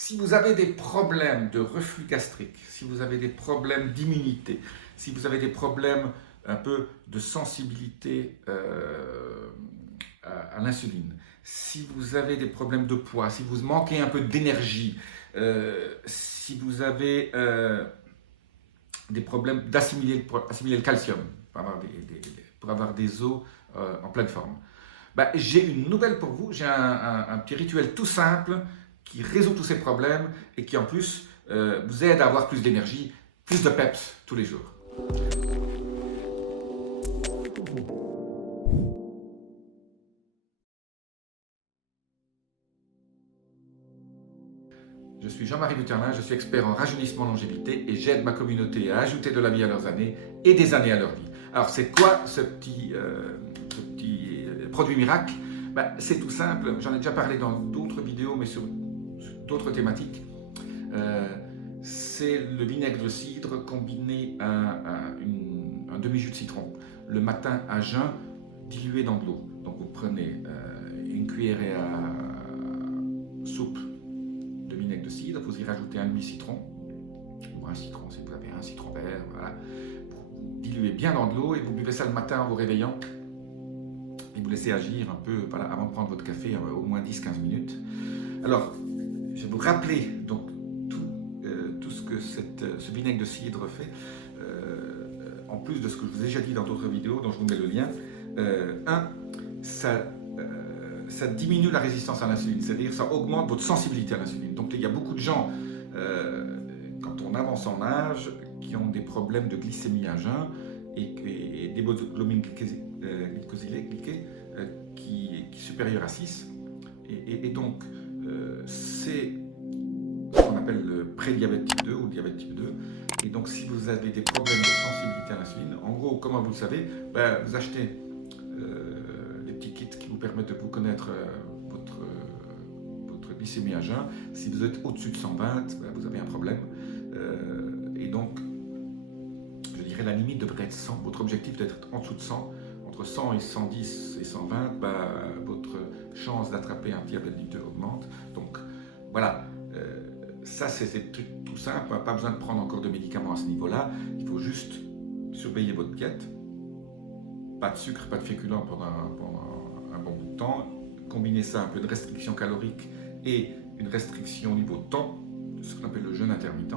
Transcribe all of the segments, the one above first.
Si vous avez des problèmes de reflux gastrique, si vous avez des problèmes d'immunité, si vous avez des problèmes un peu de sensibilité à l'insuline, si vous avez des problèmes de poids, si vous manquez un peu d'énergie, si vous avez des problèmes d'assimiler le calcium pour avoir des os en pleine forme, bah, j'ai une nouvelle pour vous. J'ai un petit rituel tout simple qui résout tous ces problèmes et qui en plus vous aide à avoir plus d'énergie, plus de peps tous les jours. Je suis Jean-Marie Buterlin, je suis expert en rajeunissement longévité et j'aide ma communauté à ajouter de la vie à leurs années et des années à leur vie. Alors c'est quoi ce petit produit miracle? Ben, c'est tout simple, j'en ai déjà parlé dans d'autres vidéos mais sur d'autres thématiques. C'est le vinaigre de cidre combiné à un demi-jus de citron. Le matin à jeun, dilué dans de l'eau. Donc vous prenez une cuillerée à soupe de vinaigre de cidre, vous y rajoutez un demi-citron, ou un citron si vous avez un citron vert, voilà. Vous diluez bien dans de l'eau et vous buvez ça le matin en vous réveillant. Et vous laissez agir un peu voilà, avant de prendre votre café, au moins 10-15 minutes. Alors, je vais vous rappeler donc, tout ce que ce vinaigre de cidre fait, en plus de ce que je vous ai déjà dit dans d'autres vidéos, dont je vous mets le lien. Ça diminue la résistance à l'insuline, c'est-à-dire ça augmente votre sensibilité à l'insuline. Donc il y a beaucoup de gens, quand on avance en âge, qui ont des problèmes de glycémie à jeun et d'hémoglobine glycosylée qui est supérieure à 6. Et donc, c'est ce qu'on appelle le prédiabète type 2 ou le diabète type 2. Et donc, si vous avez des problèmes de sensibilité à l'insuline, en gros, comment vous le savez, vous achetez les petits kits qui vous permettent de vous connaître votre glycémie à jeun. Si vous êtes au-dessus de 120, vous avez un problème. Et donc, je dirais la limite devrait être 100. Votre objectif doit être en dessous de 100. Entre 100 et 110 et 120, votre chance d'attraper un diabète type 2 augmente. Donc, voilà. Ça, c'est des trucs tout simples. Pas besoin de prendre encore de médicaments à ce niveau-là. Il faut juste surveiller votre diète. Pas de sucre, pas de féculents pendant un bon bout de temps. Combiner ça un peu de restriction calorique et une restriction au niveau de temps, ce qu'on appelle le jeûne intermittent.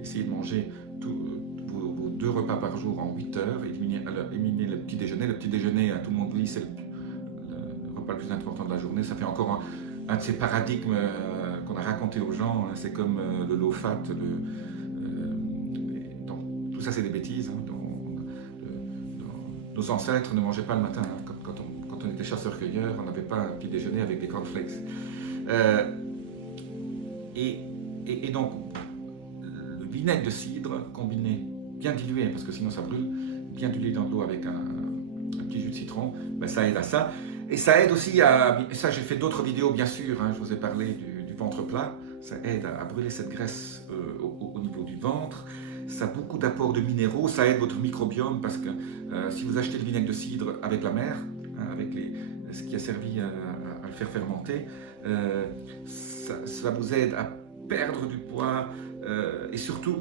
Essayez de manger vos 2 repas par jour en 8 heures et éliminer le petit déjeuner. Le petit déjeuner, tout le monde dit, c'est le repas le plus important de la journée. Ça fait encore un de ces paradigmes qu'on a raconté aux gens. C'est comme le low fat. Donc, tout ça, c'est des bêtises. Nos ancêtres ne mangeaient pas le matin. Quand on était chasseurs-cueilleurs, on n'avait pas un petit déjeuner avec des cornflakes. Et donc, le vinaigre de cidre combiné, bien dilué, parce que sinon ça brûle, bien dilué dans de l'eau avec un petit jus de citron, ça aide à ça. Et ça aide aussi à... Et ça, j'ai fait d'autres vidéos, bien sûr, je vous ai parlé du ventre plat. Ça aide à brûler cette graisse au niveau du ventre. Ça a beaucoup d'apports de minéraux, ça aide votre microbiome parce que si vous achetez le vinaigre de cidre avec la mer, avec ce qui a servi à le faire fermenter, ça vous aide à perdre du poids et surtout,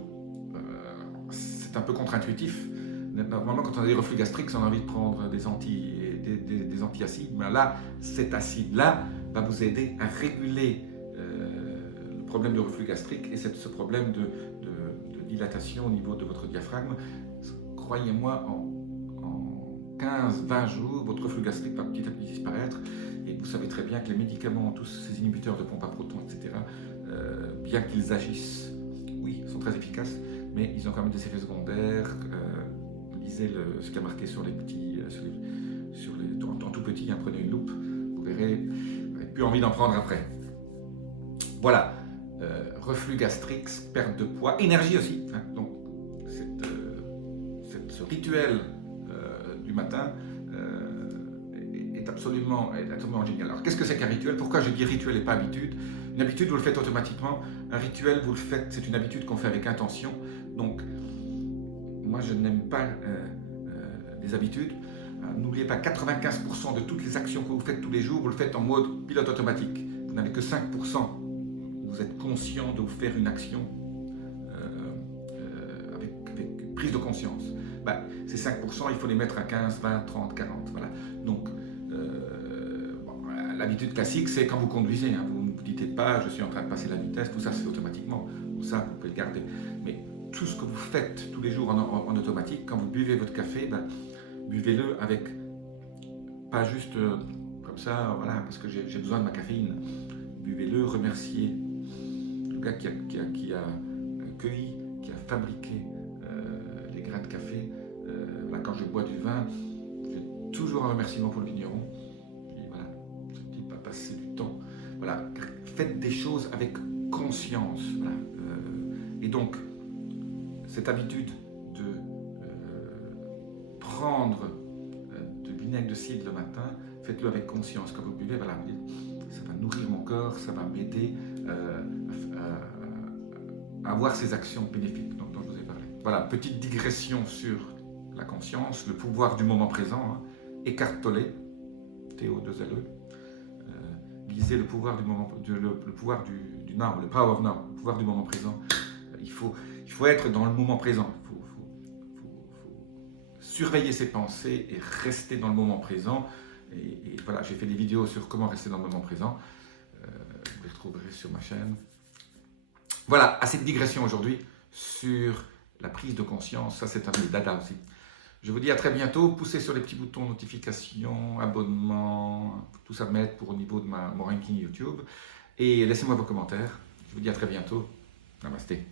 c'est un peu contre-intuitif. Normalement, quand on a des reflux gastriques, on a envie de prendre des antiacides, mais là, cet acide-là va vous aider à réguler le problème de reflux gastrique et ce problème de dilatation au niveau de votre diaphragme. Croyez-moi, en 15-20 jours, votre reflux gastrique va petit à petit disparaître. Et vous savez très bien que les médicaments, tous ces inhibiteurs de pompe à protons, etc., bien qu'ils agissent, oui, sont très efficaces, mais ils ont quand même des effets secondaires. Lisez ce qu'il y a marqué sur les petits, en tout petit, prenez une loupe, vous verrez, vous n'avez plus envie d'en prendre après. Voilà. Reflux gastrique, perte de poids, énergie aussi. Donc, ce rituel du matin est absolument génial. Alors, qu'est-ce que c'est qu'un rituel? Pourquoi je dis rituel et pas habitude? Une habitude, vous le faites automatiquement. Un rituel, vous le faites, c'est une habitude qu'on fait avec intention. Donc, moi, je n'aime pas les habitudes. N'oubliez pas, 95% de toutes les actions que vous faites tous les jours, vous le faites en mode pilote automatique. Vous n'avez que 5% vous êtes conscient de vous faire une action avec prise de conscience. Ben, ces 5%, il faut les mettre à 15, 20, 30, 40. Voilà. Donc, l'habitude classique, c'est quand vous conduisez. Hein, vous ne vous dites pas, je suis en train de passer la vitesse, tout ça, c'est automatiquement. Bon, ça, vous pouvez le garder. Mais tout ce que vous faites tous les jours en automatique, quand vous buvez votre café, ben, buvez-le avec, pas juste comme ça, voilà, parce que j'ai besoin de ma caféine. Buvez-le, remerciez le gars qui a cueilli, qui a fabriqué les grains de café. Là, quand je bois du vin, j'ai toujours un remerciement pour le vigneron. Et voilà, ce type a passé du temps. Voilà, faites des choses avec conscience. Voilà. Et donc, cette habitude de prendre de vinaigre de cidre le matin, faites-le avec conscience. Quand vous buvez, voilà, ça va nourrir mon corps, ça va m'aider à avoir ces actions bénéfiques dont je vous ai parlé. Voilà, petite digression sur la conscience, le pouvoir du moment présent. Hein. Eckhart Tolle, T-O-2-L-E, lisez le pouvoir du moment, le pouvoir du now, le power of now, le pouvoir du moment présent. Il faut être dans le moment présent. Il faut surveiller ses pensées et rester dans le moment présent. Et voilà, j'ai fait des vidéos sur comment rester dans le moment présent. Vous les retrouverez sur ma chaîne. Voilà, assez de digression aujourd'hui sur la prise de conscience. Ça, c'est un de mes dada aussi. Je vous dis à très bientôt. Poussez sur les petits boutons notification, abonnement, tout ça m'aide pour au niveau de mon ranking YouTube. Et laissez-moi vos commentaires. Je vous dis à très bientôt. Namasté.